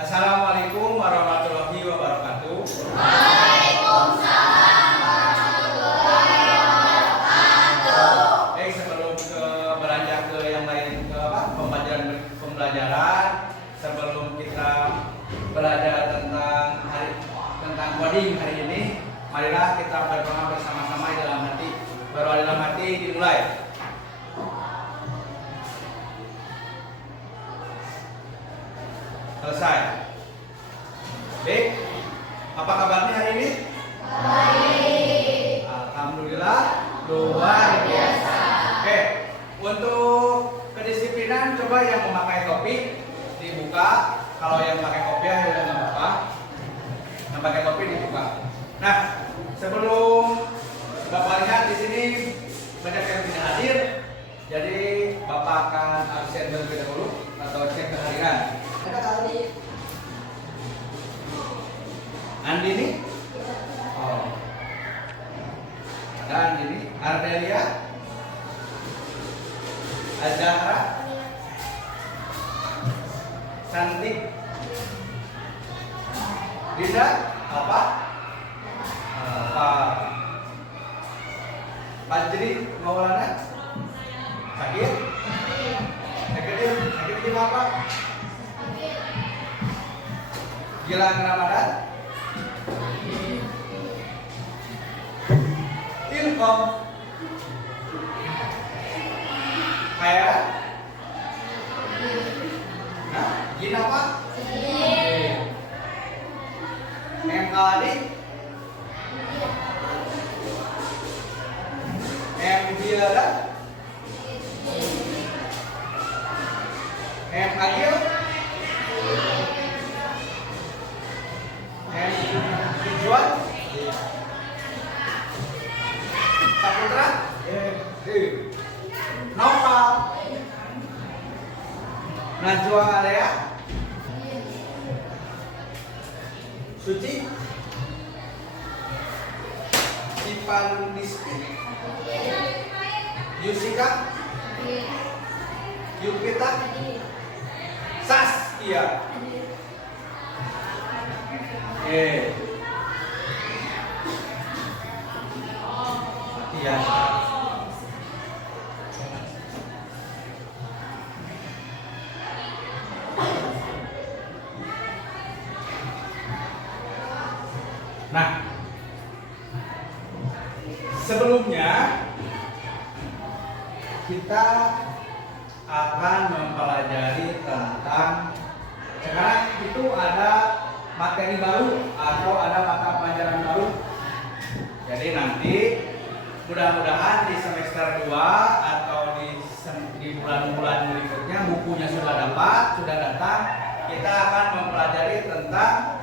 Assalamualaikum warahmatullahi wabarakatuh. Waalaikumsalam warahmatullahi wabarakatuh. Sebelum beranjak ke yang lain ke pembelajaran, sebelum kita belajar tentang coding hari ini, marilah kita berdoa bersama-sama di dalam hati. Berdoa dalam hati dimulai. Selesai. Baik, apa kabarnya hari ini? Baik. Alhamdulillah, luar biasa. Oke, untuk kedisiplinan coba yang memakai topi dibuka. Kalau yang pakai kopiah ya udah nggak apa-apa. Yang pakai topi dibuka. Nah, sebelum Bapak lihat di sini banyak yang tidak hadir, jadi Bapak akan absen terlebih dahulu atau cek kehadiran. Ada kali Andini? Oh. Ada Andini, Ardelia, Azahra, Cantik, Dinda, apa? Fajri, Maulana, sakit? Sakit di apa? Gilang Ramadan, Ilkom, Kaya, Jin apa? M. Aladi, M. Diara, M. Agil, M. Tujuan, Saputra, Nopal, Najwa Alea, Suci, Sipandiski, Yusika, Yupita, Saskia. Iya. Nah, sebelumnya kita akan mempelajari tentang, sekarang itu ada materi baru atau ada mata pelajaran baru. Jadi nanti mudah-mudahan di semester 2 atau di bulan-bulan berikutnya bukunya sudah datang, kita akan mempelajari tentang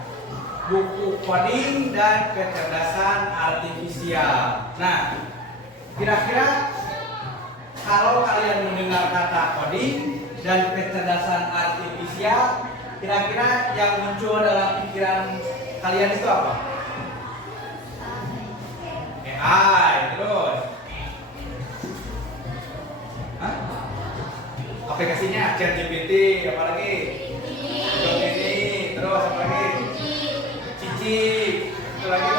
buku coding dan kecerdasan artifisial. Nah, kira-kira kalau kalian mendengar kata coding dan kecerdasan artifisial, kira-kira yang muncul dalam pikiran kalian itu apa? AI, terus aplikasinya ChatGPT, apalagi Gemini, terus apalagi Cici, itu lagi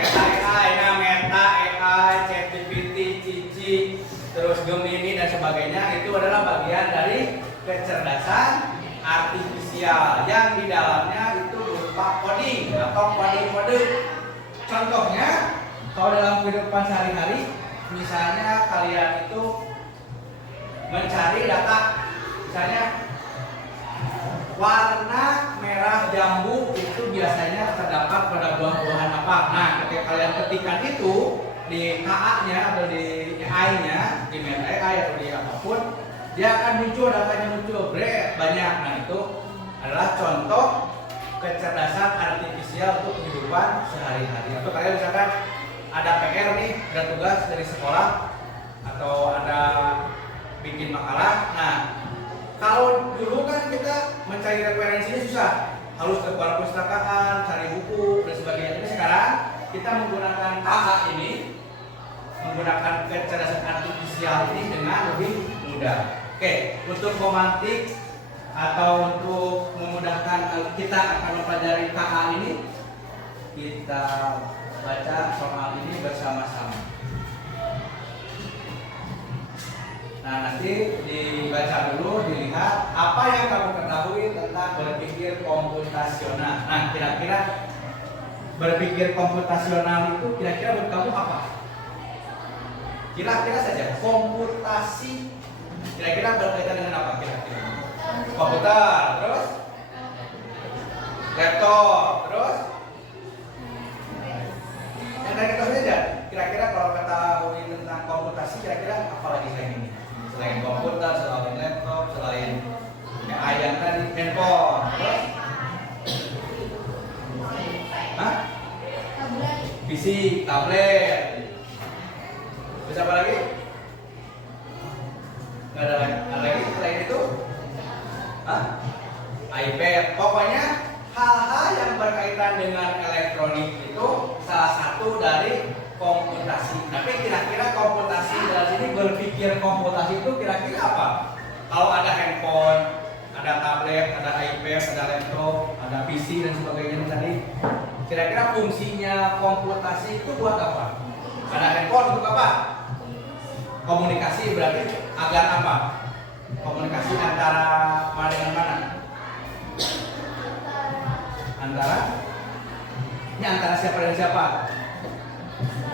Meta AI, Meta AI, ChatGPT, Cici, terus Gemini dan sebagainya. Itu adalah bagian dari kecerdasan artifisial yang di dalamnya itu berupa coding atau kode-kode. Contohnya, kalau dalam kehidupan sehari-hari, misalnya kalian itu mencari data, misalnya warna merah jambu itu biasanya terdapat pada buah-buahan apa. Nah, ketika kalian ketikkan itu di KA-nya atau di AI-nya, di Meta AI atau di apapun, dia akan muncul, datanya muncul banyak. Nah, itu adalah contoh kecerdasan artifisial untuk kehidupan sehari-hari. Atau kalian misalkan ada PR nih, ada tugas dari sekolah atau ada bikin makalah. Nah, kalau dulu kan kita mencari referensinya susah, harus ke perpustakaan, cari buku dan sebagainya. Tapi sekarang kita menggunakan AA ini, menggunakan kecerdasan artifisial ini dengan lebih mudah. Oke, untuk memantik atau untuk memudahkan kita akan mempelajari KA ini. Kita baca soal ini bersama-sama. Nah, nanti dibaca dulu, dilihat apa yang kamu ketahui tentang berpikir komputasional. Nah, kira-kira berpikir komputasional itu kira-kira menurut kamu apa? Kira-kira saja, komputasi kira-kira berkaitan dengan apa kira-kira? Komputer, terus laptop, terus yang kayak gitu saja. Kira-kira kalau ketahui tentang komputasi kira-kira apa lagi selain ini? Selain komputer, selain laptop, selain yang tadi handphone, terus? Hah? PC, tablet. Terus apa lagi? Nggak ada lagi selain itu? Hah? iPad. Pokoknya hal-hal yang berkaitan dengan elektronik itu salah satu dari komputasi. Tapi kira-kira komputasi dari sini berpikir komputasi itu kira-kira apa? Kalau ada handphone, ada tablet, ada iPad, ada laptop, ada PC dan sebagainya tadi. Kira-kira fungsinya komputasi itu buat apa? Ada handphone untuk apa? Komunikasi, berarti agar apa? Komunikasi antara mana dengan mana? Antara siapa dan siapa?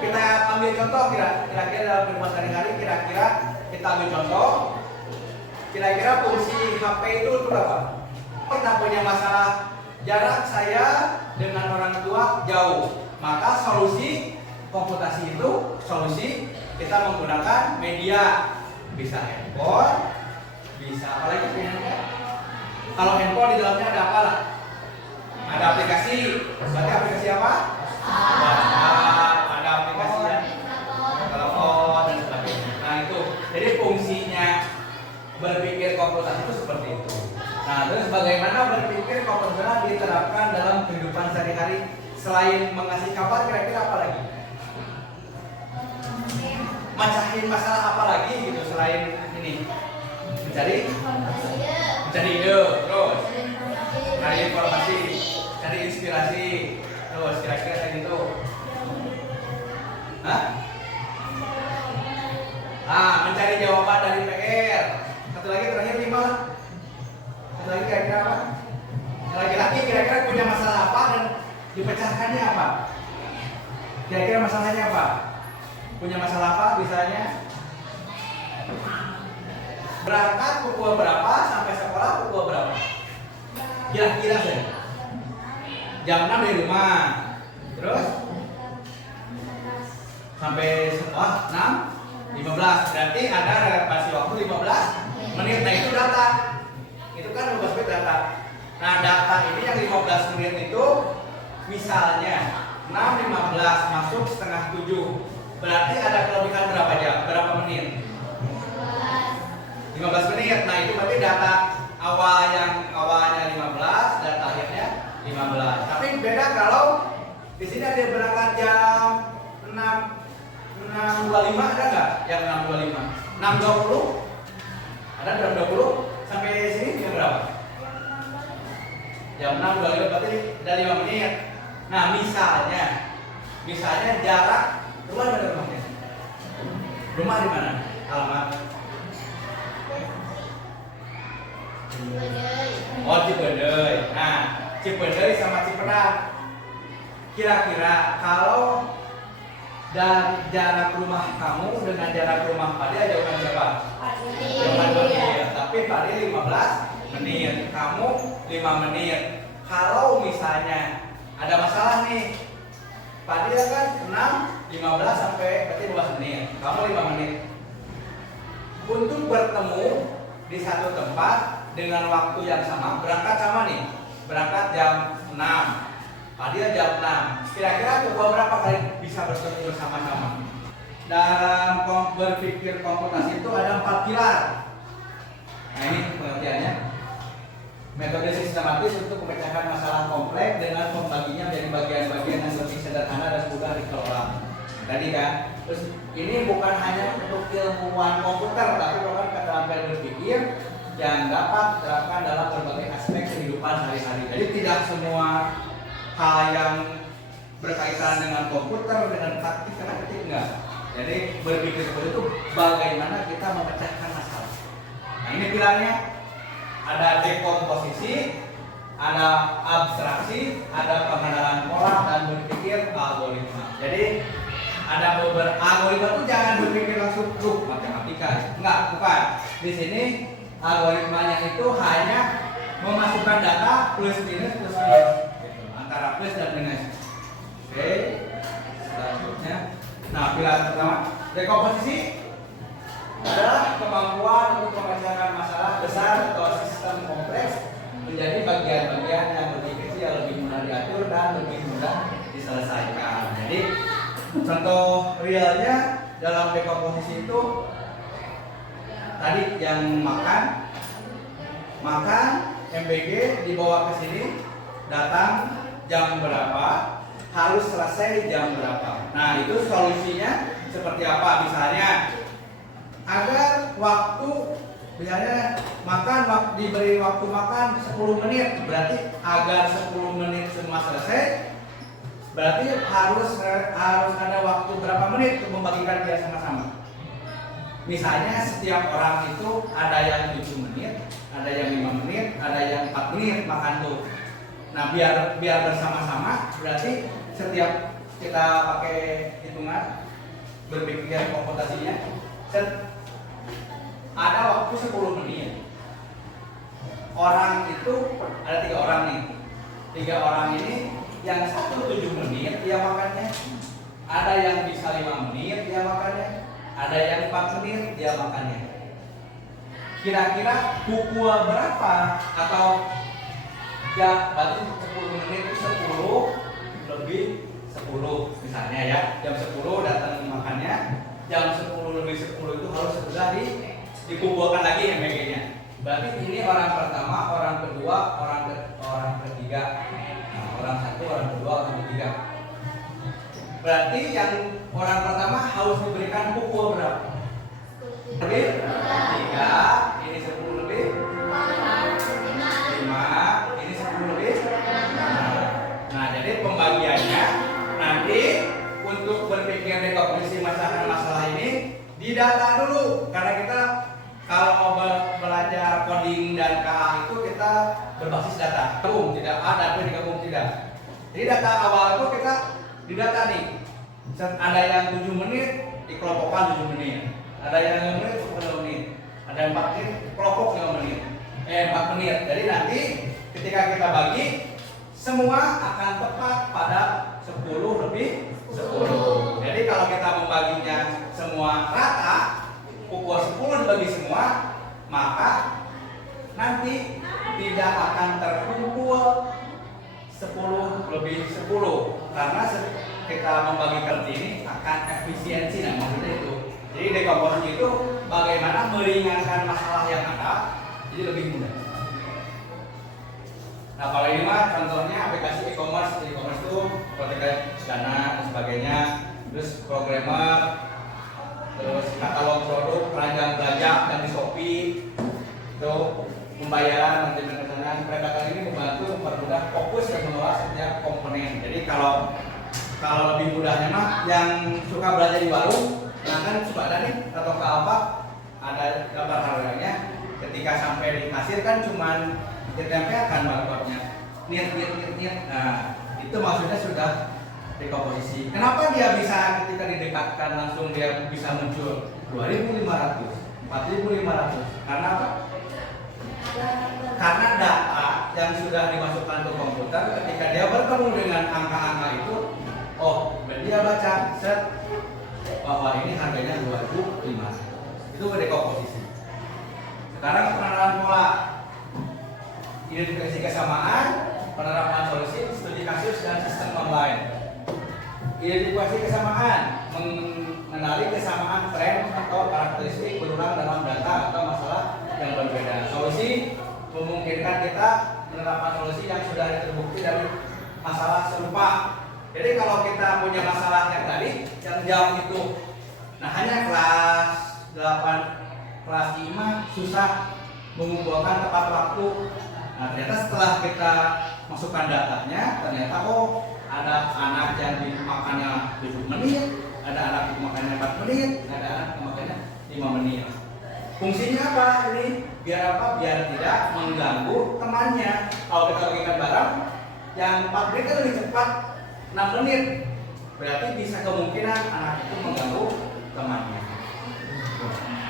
Kita ambil contoh kira-kira dalam kehidupan sehari-hari, kira-kira kita ambil contoh. Kira-kira fungsi HP itu untuk apa? Kita punya masalah jarak saya dengan orang tua jauh, maka solusi komputasi itu solusi kita menggunakan media, bisa handphone, bisa apa lagi? Kalau handphone di dalamnya ada apa lah? Ada aplikasi, berarti aplikasi apa? Ada aplikasi ya, telepon dan sebagainya. Nah itu, jadi fungsinya berpikir komputasi itu seperti itu. Nah terus bagaimana berpikir komputasional diterapkan dalam kehidupan sehari-hari selain mengasih kabar, kira-kira apa lagi? Mecahin masalah apa lagi gitu selain ini? Mencari ide, terus cari informasi, cari inspirasi, terus kira-kira kayak gitu. Hah? Mencari jawaban dari PR. Satu lagi terakhir 5 lah. Satu lagi kira-kira apa? Laki-laki kira-kira punya masalah apa dan dipecahkannya apa? Kira-kira masalahnya apa? Punya masalah apa misalnya? Berangkat pukul berapa sampai sekolah pukul berapa? Kira-kira saja. Jam 6 dari rumah. Terus sampai sekolah 6:15. Berarti ada relasi waktu 15 menit. Nah itu data. Itu kan 15 menit data. Nah data ini yang 15 menit itu misalnya 6:15 masuk setengah 7. Berarti ada kelebihan berapa jam? Berapa menit? 15 menit. Nah itu berarti data awalnya 15, data akhirnya 15. Tapi beda kalau di sini ada berangkat jam 6.25, ada nggak? Yang 6.25, 6.20, ada jam 20 sampai sini jam berapa? Jam 6.25 berarti ada 5 menit. Nah misalnya jarak rumah dari rumahnya. Rumah di mana? Alamat? Oh Cipeudeuy. Nah Cipeudeuy sama Cipedak. Kira-kira kalau dari jarak rumah kamu dengan jarak rumah Padi jauhan siapa? Jauhan Padi. Tapi Padi 15 menit, kamu 5 menit. Kalau misalnya ada masalah nih, Padi kan 6:15 sampai berarti 12 menit, kamu 5 menit. Untuk bertemu di satu tempat dengan waktu yang sama, berangkat sama nih, berangkat jam 6, Padil jam 6. Kira-kira pukul berapa kali bisa bertemu bersama-sama? Dalam berpikir komputasi itu ada 4 pilar. Nah ini pengertiannya. Metode sistematis untuk memecahan masalah kompleks dengan membaginya menjadi bagian-bagian yang lebih sederhana dan mudah dikelola. Tadi kan, terus ini bukan hanya untuk ilmuwan komputer, tapi bukan keterampilan berpikir yang dapat diterapkan dalam berbagai aspek kehidupan sehari-hari. Jadi tidak semua hal yang berkaitan dengan komputer, dengan taktik, enggak. Jadi berpikir seperti itu bagaimana kita memecahkan masalah. Nah ini pilarnya, ada dekomposisi, ada abstraksi, ada pengenalan pola, dan berpikir algoritma. Jadi ada beberapa algoritma itu jangan berpikir langsung matematika, enggak, bukan. Di sini algoritmanya itu hanya memasukkan data plus minus gitu, antara plus dan minus. Oke, selanjutnya. Nah, pilar pertama, dekomposisi adalah kemampuan untuk memecahkan masalah besar atau sistem kompleks menjadi bagian-bagian yang lebih kecil, lebih mudah diatur dan lebih mudah diselesaikan. Jadi contoh realnya dalam dekomposisi itu tadi yang makan MBG dibawa ke sini, datang jam berapa, harus selesai jam berapa. Nah itu solusinya seperti apa? Misalnya agar waktu, misalnya diberi waktu makan 10 menit, berarti agar 10 menit semua selesai, berarti harus ada waktu berapa menit untuk membagikan dia sama-sama. Misalnya setiap orang itu ada yang 7 menit, ada yang 5 menit, ada yang 4 menit makan tuh. Nah biar bersama-sama, berarti setiap kita pakai hitungan berpikir komputasinya, ada waktu 10 menit. Orang itu ada 3 orang nih. 3 orang ini yang satu 7 menit dia makannya, ada yang bisa 5 menit dia makannya, ada yang 4 menit dia makannya. Kira-kira pukul berapa atau ya berarti 10 menit itu 10 lebih 10 misalnya ya, jam 10 datang makannya, jam 10 lebih 10 itu harus sudah dikumpulkan lagi MBG-nya. Berarti ini orang pertama, orang kedua, orang ketiga, nah, orang satu, orang kedua, orang ketiga. Berarti yang orang pertama harus diberikan pukul berapa? Lebih 3, ini 10 lebih 5, ini 10 lebih 5. Nah jadi pembagiannya nanti untuk berpikir dekomposisi masalah ini didata dulu, karena kita kalau mau belajar coding dan KA itu kita berbasis data. Tidak ada digabung tidak. Jadi data awal itu kita didata nih. Ada yang 7 menit dikelompokkan 7 menit. Ada yang 5 menit 10 menit. Ada yang 4 menit kelompok 5 menit. 4 menit. Jadi nanti ketika kita bagi semua akan tepat pada 10 lebih 10. Jadi kalau kita membaginya semua rata, pukul 10 dibagi semua, maka nanti tidak akan terkumpul 10 lebih 10, karena kita membagikan ini akan efisiensi. Nah maksudnya itu, jadi dekomposisi itu bagaimana meringankan masalah yang ada jadi lebih mudah. Nah kalau ini mah contohnya aplikasi e-commerce itu protek dana dan sebagainya, terus programmer, terus katalog produk, keranjang belanja dan di Shopee, itu pembayaran nanti pemesanan. Mereka ini membantu mempermudah fokus dan mengelola setiap komponen. Jadi kalau lebih mudahnya mah yang suka belanja di warung, nah kan suka ada nih atau ke apa ada gambar harganya. Ketika sampai di kasir kan cuman ditempelkan barcode-nya, niat. Nah itu maksudnya sudah dekomposisi. Kenapa dia bisa ketika didekatkan langsung dia bisa muncul 2.500, 4.500? Karena apa? Karena data yang sudah dimasukkan ke komputer ketika dia bertemu dengan angka-angka itu, oh dia baca set bahwa ini harganya 2.500. Itu dekomposisi. Sekarang penerapan pola, identifikasi kesamaan, penerapan solusi, studi kasus dan sistem online. Identifikasi kesamaan, mengenali kesamaan tren atau karakteristik berulang dalam data atau masalah yang berbeda. Solusi memungkinkan kita menerapkan solusi yang sudah terbukti dari masalah serupa. Jadi kalau kita punya masalah yang tadi, yang jauh itu, nah hanya kelas 8, kelas 5 susah. mengumpulkan tepat waktu. Nah, ternyata setelah kita masukkan datanya, ternyata ada anak yang dimakannya 7 menit, ada anak yang dimakannya 4 menit, ada anak yang dimakannya 5 menit. Fungsinya apa ini? Biar apa? Biar tidak mengganggu temannya. Kalau kita bagikan barang yang 4 menit kan lebih cepat 6 menit. Berarti bisa kemungkinan anak itu mengganggu temannya.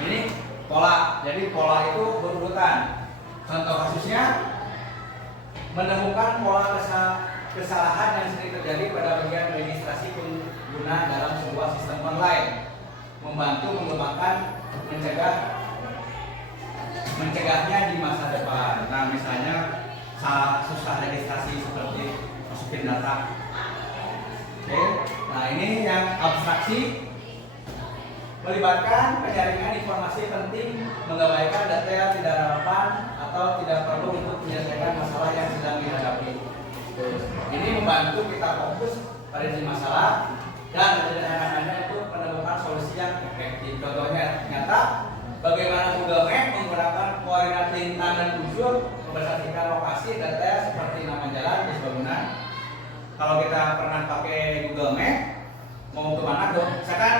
Ini pola. Jadi pola itu berurutan. Contoh kasusnya menemukan pola kesalahan yang sering terjadi pada bagian administrasi pengguna dalam sebuah sistem online. Membantu mengembangkan mencegahnya di masa depan. Nah, misalnya susah registrasi seperti masukin data. Oke. Nah, ini yang abstraksi melibatkan penyaringan informasi penting, mengabaikan data yang tidak relevan atau tidak perlu untuk menyelesaikan masalah yang sedang dihadapi. Ini membantu kita fokus pada masalah dan menyederhanakannya untuk menemukan solusi yang efektif. Contohnya, ternyata bagaimana Google Maps menggunakan koordinat lintang dan bujur memberdasarkan lokasi data seperti nama jalan, bis bangunan. Kalau kita pernah pakai Google Maps, mau kemana tuh? Misalkan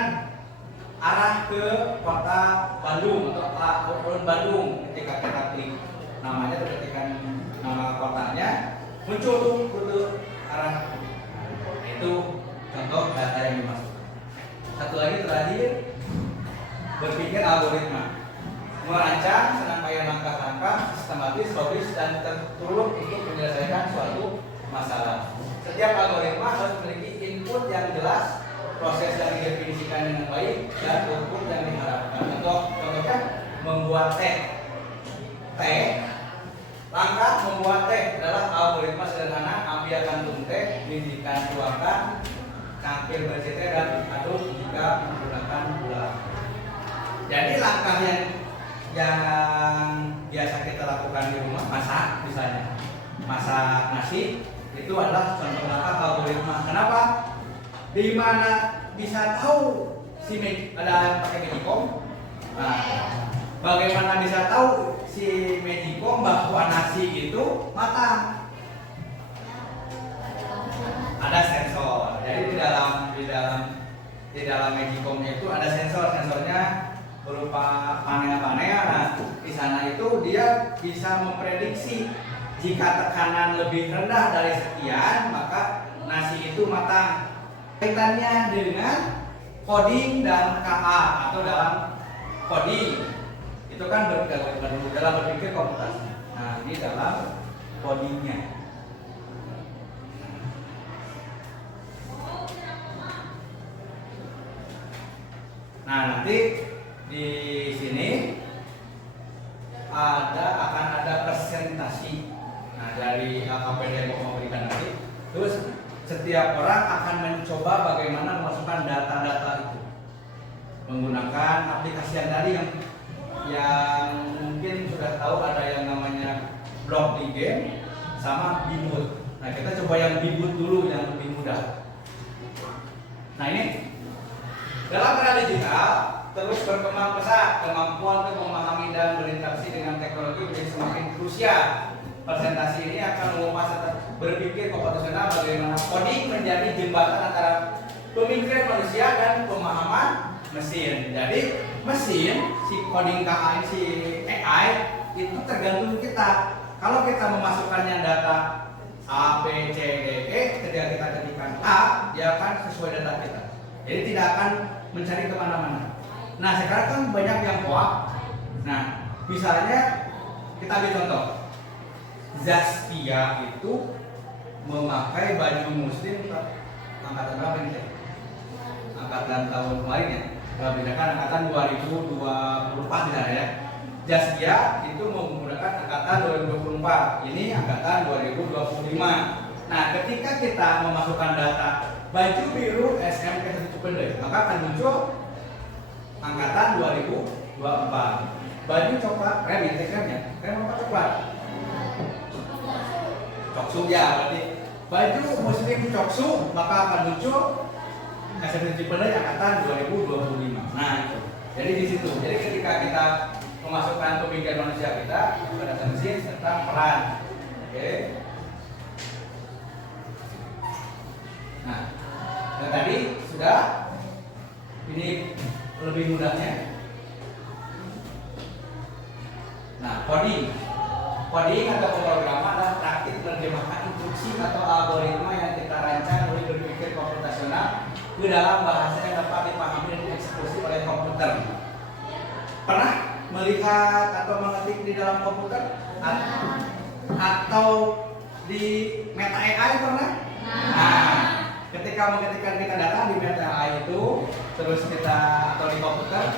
arah ke kota Bandung atau alun Bandung, ketika kita klik namanya atau ketikkan nama kotanya, muncul tuh rute arah. Itu contoh data yang dimasukkan. Satu lagi terakhir, berpikir algoritma, merancang serangkaian langkah-langkah sistematis, logis, dan terurut untuk menyelesaikan suatu masalah. Setiap algoritma harus memiliki input yang jelas, proses yang didefinisikan dengan baik, dan output yang diharapkan. Contohnya membuat teh. Langkah membuat teh adalah algoritma sederhana: ambil kantung teh, didihkan, tuangkan, cangkir berisi teh, dan aduk jika menggunakan gula. Jadi langkah yang biasa kita lakukan di rumah, masak misalnya, masak nasi, itu adalah contoh langkah algoritma. Kenapa? Di mana bisa tahu ada pakai magicom? Nah, bagaimana bisa tahu si magicom bahwa nasi itu matang? Ada sensor. Jadi di dalam magicom itu ada sensornya berupa panel-panel. Nah, di sana itu dia bisa memprediksi jika tekanan lebih rendah dari sekian, maka nasi itu matang. Kaitannya dengan coding dan KA atau dalam coding itu kan dalam berpikir komputasi. Nah, ini dalam codingnya. Nah, nanti di sini akan ada presentasi. Nah, dari AKPD yang mau memberikan nanti. Terus setiap orang akan mencoba bagaimana memasukkan data-data itu menggunakan aplikasi yang tadi yang mungkin sudah tahu, ada yang namanya Block di game sama Bimut. Nah, kita coba yang Bimut dulu yang lebih mudah. Nah, ini dalam era digital terus berkembang pesat, kemampuan untuk memahami dan berinteraksi dengan teknologi menjadi semakin krusial. Presentasi ini akan mengupas berpikir komputasional bagaimana coding menjadi jembatan antara pemikiran manusia dan pemahaman mesin. Jadi mesin, si coding KA, si AI itu tergantung kita. Kalau kita memasukkannya data A, B, C, D, E, ketika kita ketikkan A, dia akan sesuai data kita. Jadi tidak akan mencari kemana-mana. Nah, sekarang kan banyak yang hoax. Nah, misalnya kita ambil contoh. Zaskia itu memakai baju muslim angkatan berapa ini? Angkatan tahun kemarin ya. Berdasarkan angkatan 2024 tidak ya. Zaskia itu menggunakan angkatan 2024. Ini angkatan 2025. Nah, ketika kita memasukkan data baju biru SMK 1 Pendek, maka akan muncul angkatan 2024. Baju coklat, rem ya, rem apa coklat? Coksu ya, berarti baju muslim coksu, maka akan muncul SMK Cipendek angkatan 2025. Nah, itu. Jadi di situ. Jadi ketika kita memasukkan pemikiran manusia kita pada mesin tentang peran. Oke. Nah, dan tadi sudah ini lebih mudahnya. Nah, coding atau pemrograman adalah praktik menerjemahkan instruksi atau algoritma yang kita rancang oleh berpikir komputasional ke dalam bahasa yang dapat dipahami dan dieksekusi oleh komputer. Pernah melihat atau mengetik di dalam komputer atau di Meta AI pernah? Nah, ketika mengetikkan kita data di Meta AI itu, terus kita atau di komputer,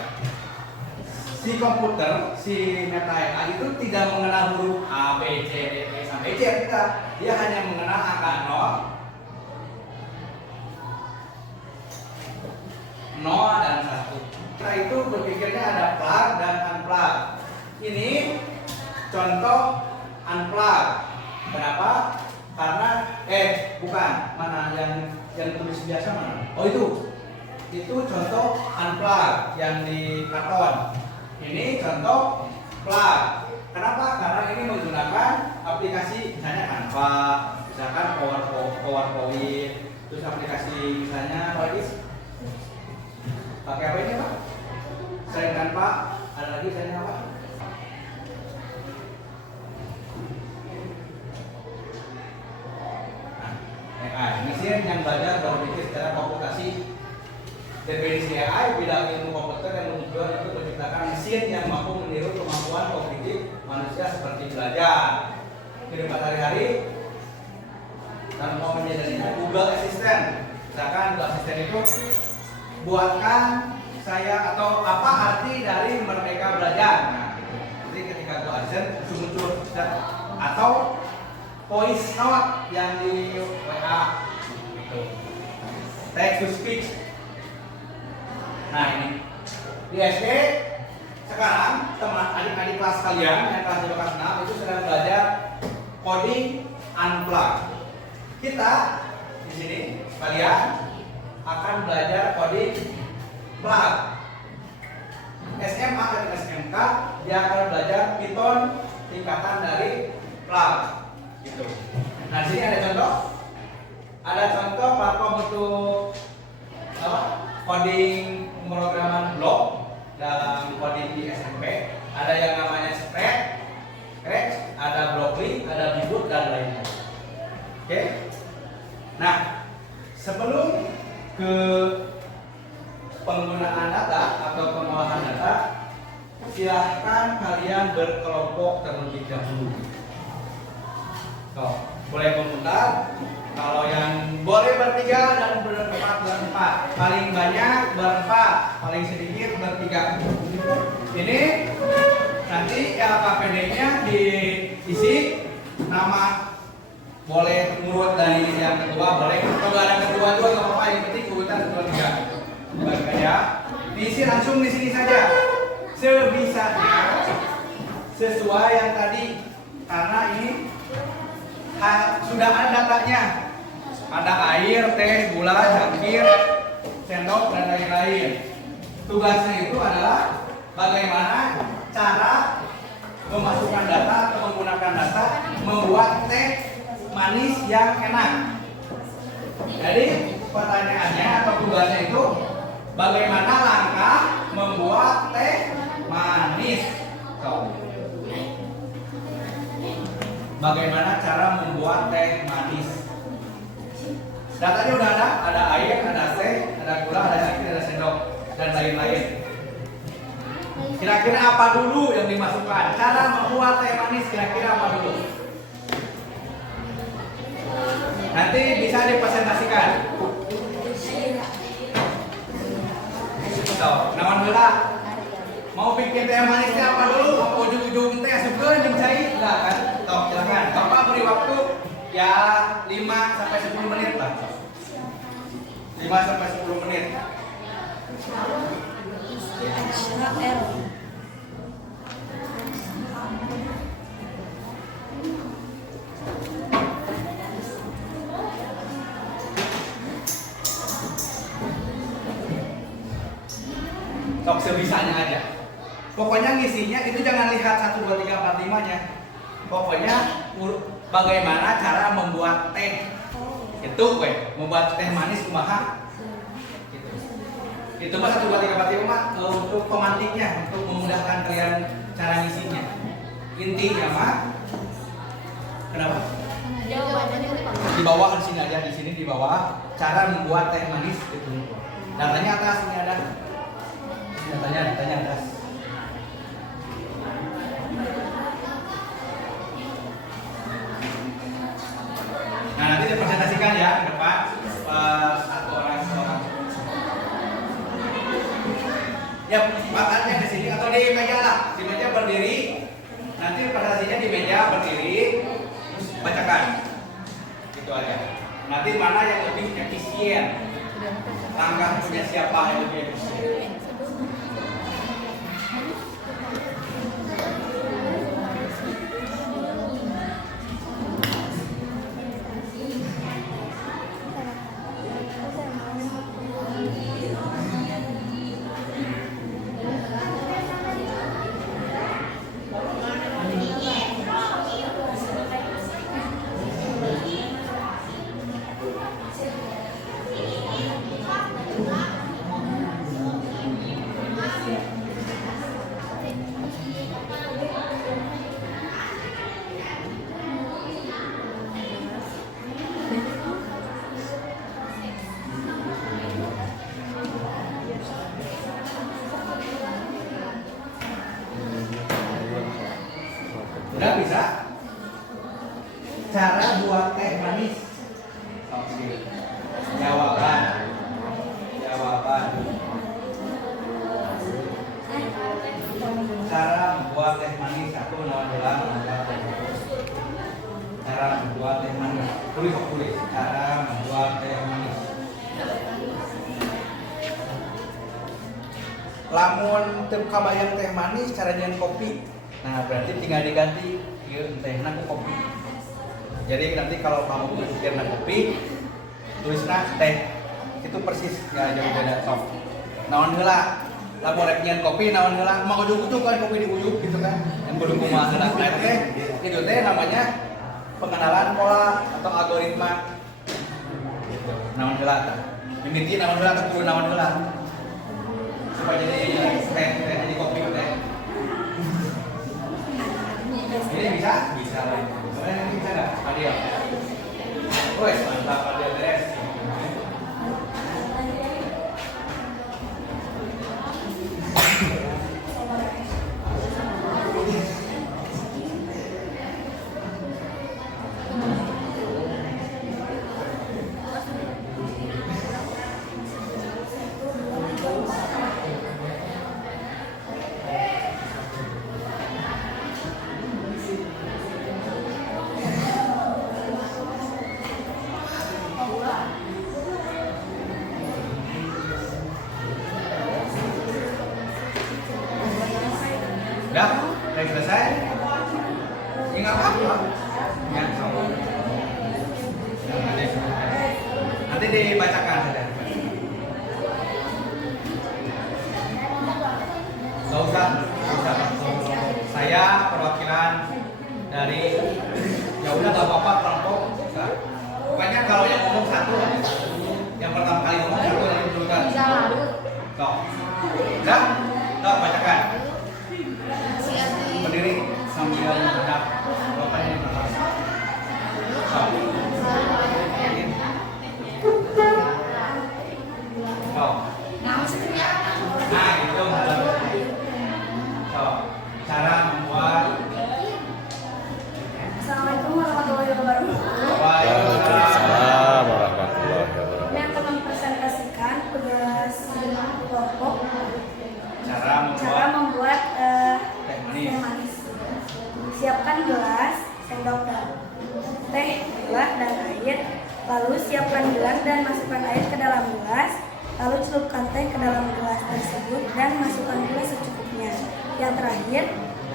si Meta AI itu tidak mengenal huruf A, B, C, D, E sampai Z, tidak. Dia hanya mengenal angka 0 dan 1. Kita itu berpikirnya ada plug dan unplug. Ini contoh unplug. Kenapa? Karena bukan, mana yang tulis biasa mana? Oh itu contoh unplug yang di karton. Ini contoh plug. Kenapa? Karena ini menggunakan aplikasi misalnya Canva, misalkan PowerPoint, terus aplikasi misalnya apa lagi? Pakai apa ini Pak? Selain Canva, ada lagi selain apa? AI, mesin yang belajar berpikir secara komputasi. Definisi AI bidang ilmu komputer yang bertujuan untuk menciptakan mesin yang mampu meniru kemampuan kognitif manusia seperti belajar, kehidupan sehari-hari, dan mau menjadi Google Assistant. Misalkan Google Assistant itu buatkan saya atau apa arti dari Merdeka Belajar. Nah, jadi ketika Google Assistant muncul atau voice note yang di WA gitu. Text to speech. Nah ini di SD sekarang teman adik-adik kelas kalian yang kelas 6 itu sedang belajar coding unplug. Kita di sini kalian akan belajar coding plug. SMA dan SMK dia akan belajar Python tingkatan dari plug gitu. Nah di sini ada contoh platform untuk apa? Coding pemrograman blok dalam coding di SMP. Ada yang namanya Scratch, ada Blockly, ada Beboot dan lainnya. Oke. Nah, sebelum ke penggunaan data atau pengolahan data, silahkan kalian berkelompok terlebih dahulu. Boleh memutar. Kalau yang boleh bertiga dan berempat, paling banyak berempat, paling sedikit bertiga. Ini nanti KPD-nya diisi nama, boleh ngurut dari yang kedua, boleh kalau ada kedua juga nggak apa-apa, yang penting urutan kedua tiga. Baik ya, diisi langsung di sini saja, sebisanya, sesuai yang tadi, karena ini sudah ada datanya. Ada air, teh, gula, cangkir, sendok, dan lain-lain. Tugasnya itu adalah bagaimana cara memasukkan data atau menggunakan data membuat teh manis yang enak. Jadi pertanyaannya atau tugasnya itu bagaimana langkah membuat teh manis. Bagaimana cara membuat teh manis? Datanya udah ada air, ada teh, ada gula, ada cangkir, ada sendok, dan lain-lain. Kira-kira apa dulu yang dimasukkan? Cara membuat teh manis kira-kira apa dulu? Nanti bisa dipresentasikan. So, nawan heula. Mau bikin teh manisnya apa dulu? Mau ujung-ujung teh sukeun jeung cai? Enggak kan? Tok, silakan. Bapak beri waktu ya 5 sampai 10 menit lah. 5 sampai 10 menit. Sok sebisanya aja. Pokoknya ngisinya itu jangan lihat 1, 2, 3, 4, 5-nya. Pokoknya bagaimana cara membuat teh. Itu membuat teh manis kumaha. Gitu. Itu mah 1, 2, 3, 4, 5 mah untuk pemantiknya, untuk memudahkan kalian cara ngisinya. Intinya mah kenapa? Di bawah di sini aja, di sini di bawah cara membuat teh manis gitu. Datanya atas ini ada. Datanya atas. Nah, nanti dipresentasikan ya ke depan satu orang. Ya, makannya di sini atau di meja lah. Di meja berdiri. Nanti presentasinya di meja berdiri. Terus bacakan. Gitu aja. Nanti mana yang lebih efisien? Langkah punya siapa yang lebih efisien? Udah bisa? Cara buat teh manis. Oke. Jawaban. Cara membuat teh manis. Satu nawan gelang. Cara membuat teh manis. Tulis. Cara membuat teh manis. Lamun teu kabayang teh manis cara nyen kopi. Nah, berarti tinggal diganti ieu tehna ku kopi. Jadi nanti kalau kamu berpikirna kopi, tulisna teh. Itu persis enggak jauh beda sok. Naon heula? Lamun rek nyen kopi naon heula? Mah ujug-ujug kan kopi di ujug gitu kan. Yang kudu kumaha heula teh. Itu teh namanya pengenalan pola atau algoritma. Gitu. Naon heula tah? Mimiti naon heula teh kudu naon heula. Supaya jadi teh jadi kopi teh. Ini bisa lah. Sebenarnya ini bisa nggak? Adil. Wes mantap Adil beres. Udah, selesai. Ini nggak apa-apa. Ya, sama. Nanti dibacakan saja. Nggak usah. Saya perwakilan dari ya udah nggak apa-apa kelompok. Pokoknya kalau yang ngomong satu, yang pertama kali ngomong satu yang didulukan. Toh, udah, bacakan. Berdiri sambil menghadap bapaknya di belakang. Nah, itu cara membuat. Assalamualaikum warahmatullahi wabarakatuh. Waalaikumsalam warahmatullahi wabarakatuh. Ini akan mempresentasikan tugas kelompok cara membuat teh manis. Siapkan gelas, sendok teh, gula, dan air. Lalu siapkan gelas dan masukkan air ke dalam gelas. Lalu celupkan teh ke dalam gelas tersebut dan masukkan gula secukupnya. Yang terakhir,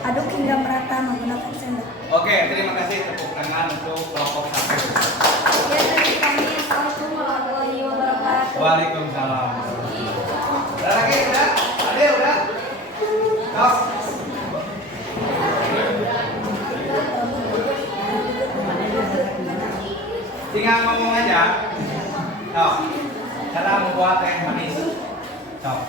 aduk hingga merata menggunakan sendok. Oke, terima kasih tepuk tangan untuk kelompok 1. Ya, dari kami. Assalamualaikum warahmatullahi wabarakatuh. Waalaikumsalam. Udah lagi, udah? Adil, udah? Tos. Tinggal ngomong aja. Sok. Cara membuat teh manis. Sok.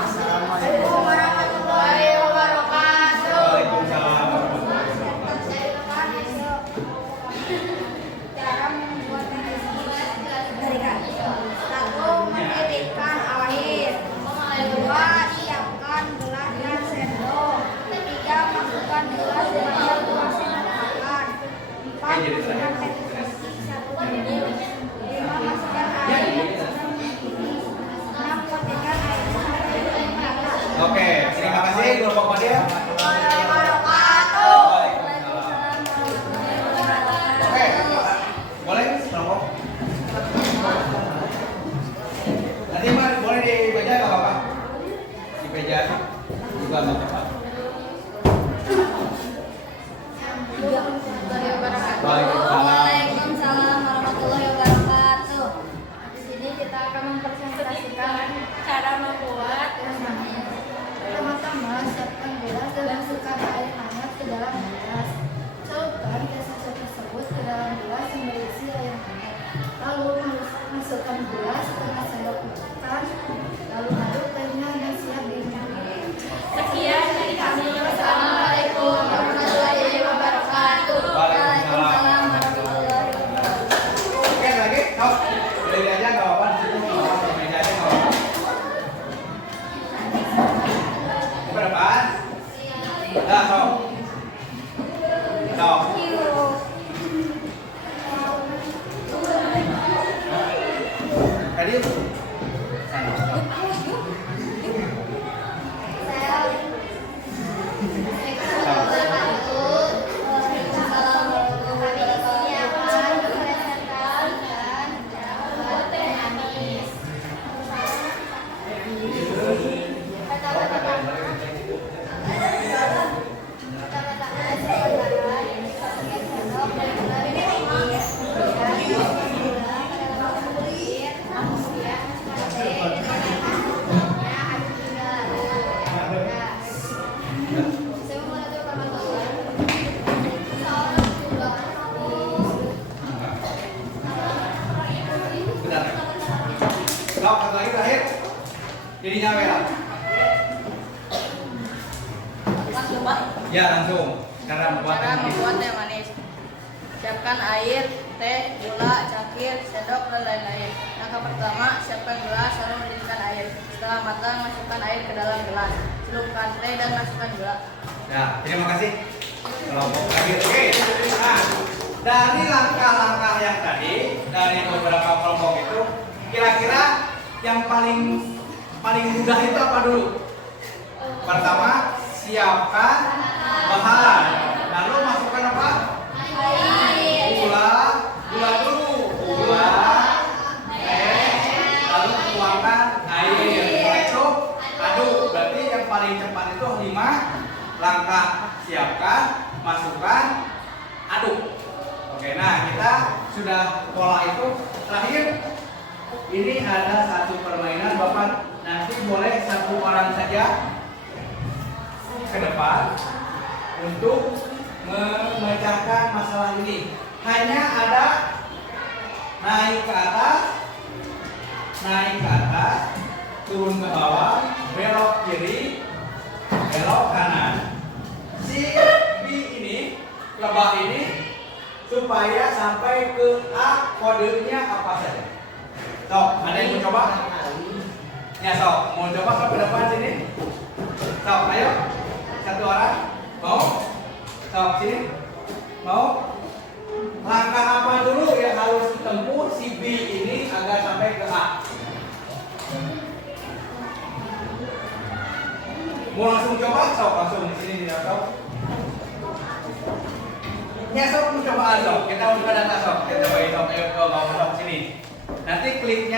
Assalamualaikum warahmatullahi wabarakatuh. Waalaikumsalam warahmatullahi wabarakatuh. Cara membuat teh manis. Satu, mendidihkan air. Dua, siapkan gelas dan sendok. Tiga, masukkan gelas supaya gelasnya termakan. Empat, masukkan teh putih 1 sendok. Lima, masukkan air. Enam, potongkan air sampai merata. Oke, terima kasih guru Bapak dia. Wabarakatuh. Oke, boleh kelompok. Nanti mah boleh dibaca nggak apa-apa? Dibaca juga nggak apa-apa. Waalaikumsalam warahmatullahi wabarakatuh. Di sini kita akan mempresentasikan cara membuat teh manis. Pertama-tama siapkan gelas dan masukkan air hangat ke dalam gelas. Celupkan teh susu tersebut ke dalam gelas yang berisi air hangat. Lalu masukkan gelas setengah sendok ikan. Lalu aduk tehnya dan siap diminum. Sekian dari kami. Wassalamualaikum warahmatullahi wabarakatuh. Waalaikumsalam warahmatullahi wabarakatuh. Oke, lagi, sok. Beli aja nggak apa-apa di situ. Nggak apa-apa, meja aja nggak apa-apa. Berapaan? Dah, sok. Sok. Tadi benar. Sok, satu lagi terakhir. Jadinya merah. Langsung Pak. Ya, langsung. Cara membuat Cara teh manis. membuat teh manis. Siapkan air, teh, gula, cangkir, sendok, dan lain-lain. Langkah pertama, siapkan gelas lalu mendidihkan air. Setelah matang, masukkan air ke dalam gelas. Celupkan teh dan masukkan gula. Ya, terima kasih. Kelompok terakhir. Oke. Nah, dari langkah-langkah yang tadi, dari beberapa kelompok itu, kira-kira yang paling mudah itu apa dulu? Pertama, siapkan bahan. Lalu masukkan apa? Gula dulu. Gula, teh, lalu tuangkan air. Setelah itu aduk. Berarti yang paling cepat itu 5 langkah. Siapkan, masukkan, aduk. Oke, nah kita sudah pola itu. Terakhir, ini ada satu permainan. Bapak nanti boleh satu orang saja ke depan untuk memecahkan masalah ini. Hanya ada naik ke atas, turun ke bawah, belok kiri, belok kanan. Si B ini, lebah ini, supaya sampai ke A, kodenya apa saja. Sok, ada yang mau coba? Ya, sok, mau coba ke depan sini? Sok, ayo. Satu orang. Mau? Sok, sini. Mau? Langkah apa dulu yang harus ditempuh si B ini agar sampai ke A? Mau langsung coba? Sok, langsung di sini tidak tahu. Ya, sok, mau coba sok. Kita buka data sok. Kita coba sok, ayo ke bawah sok sini. Nanti klik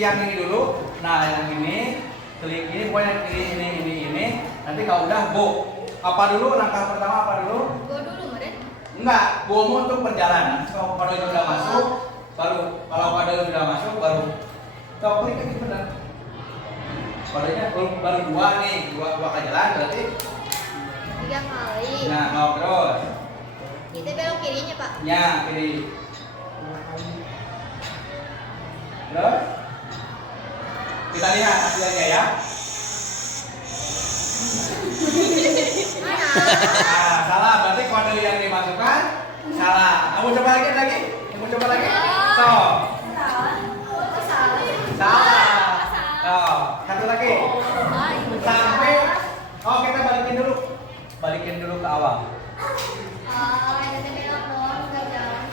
yang ini dulu. Nah, yang ini, klik ini, pokoknya ini. Nanti kalau udah go. Apa dulu? Langkah pertama apa dulu? Go dulu, Meren. Enggak, go untuk perjalanan. Kalau kode sudah masuk, baru. Kalau kode sudah masuk, baru. Coba klik ini benar. Kodenya baru dua nih, dua ke jalan berarti 3 kali. nah mau terus Itu belok kirinya, Pak. ya kiri terus kita lihat hasilnya ya. Mana? Nah, salah berarti kode yang dimasukkan salah. Kamu coba lagi, kamu coba lagi. So, salah. Oh, satu lagi. Sampai, oh kita balikin dulu ke awal. Oh, itu belok dong, enggak jalan.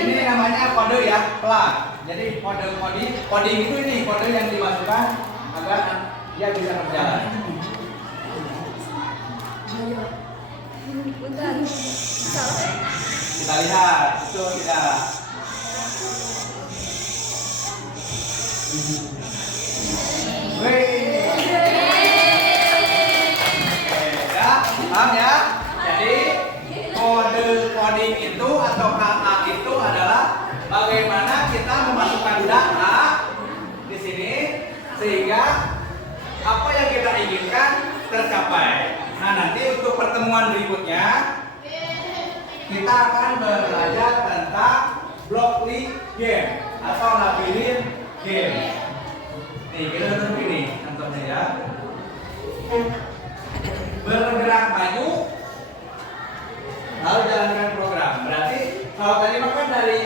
Ini namanya kode ya, pelan. Jadi coding itu ini kode yang dimasukkan agar dia bisa berjalan. Kita lihat itu tidak. Wih. Ya, paham ya? Jadi kode coding itu atau KA itu adalah bagaimana kita memasukkan data di sini sehingga apa yang kita inginkan tercapai. Nah, nanti untuk pertemuan berikutnya kita akan belajar tentang block league game atau labirin game. Nih, kita duduk ini contohnya ya. Bergerak maju lalu jalankan program. Berarti kalau tadi makan dari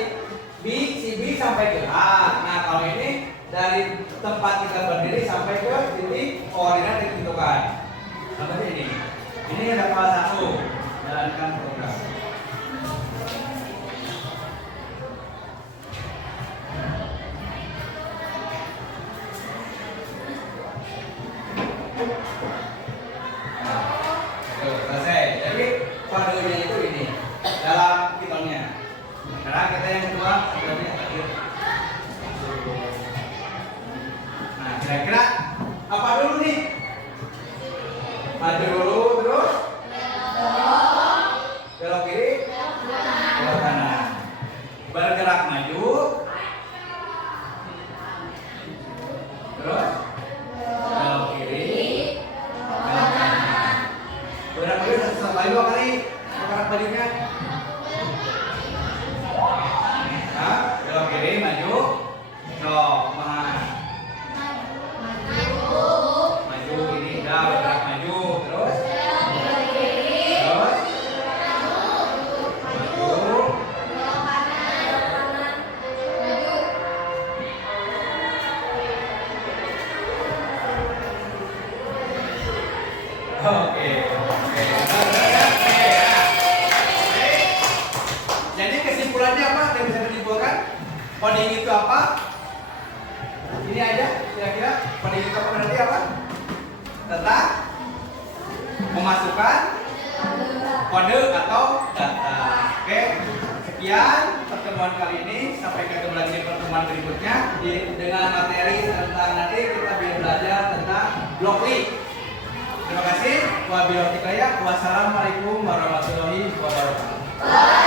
si B sampai ke A. Nah, kalau ini dari tempat kita berdiri sampai ke titik koordinat yang ditentukan. Seperti ini. Ini ada kelas 1. Jalankan program. Tuh, selesai. Jadi kodenya itu ini dalam hitungannya. Sekarang kita yang kedua, kodenya terakhir. Nah, kira-kira apa dulu nih? Maju dulu, terus belok kiri, belok kanan. Bergerak maju, terus belok kiri, belok kanan. Bergerak maju satu kali, 2 kali. Bergerak bajunya. Nah, belok kiri, maju. Sok, mana? Maju ini, udah bergerak maju, terus maju. Oke. Jadi kesimpulannya apa yang bisa disimpulkan? Coding itu apa? Ini aja kira-kira coding itu apa berarti apa? Tentang memasukkan kode atau data. Oke. Sekian pertemuan kali ini, sampai ketemu lagi di pertemuan berikutnya dengan materi tentang nanti kita belajar tentang block league. Terima kasih. Wabillahi taufiq. Wassalamualaikum warahmatullahi wabarakatuh.